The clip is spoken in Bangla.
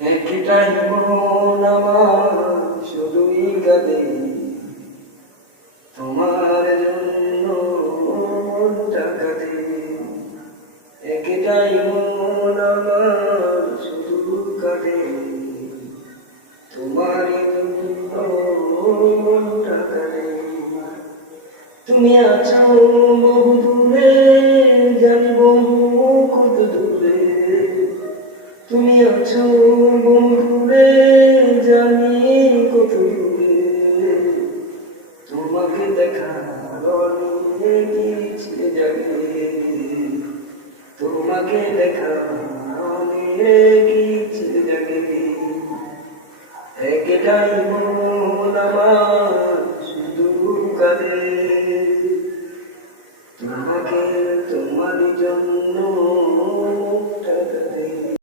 একটাই মন আমার শুধুই কাঁদে, তোমার জন্য মনটা কাঁদে। একটাই মন আমার শুধু কাঁদে, তোমার জন্য মনটা কাঁদে। তুমি আছো বহু দূরে, জানি বহু কত দূরে। তুমি আছো বহু দূরে, জানি কত দূরে। তোমাকে দেখার অনেক ইচ্ছে জাগে, তোমাকে দেখার অনেক ইচ্ছে জাগে। একটাই মন আমার শুধু কাঁদে, তোমাকে তোমার জন্য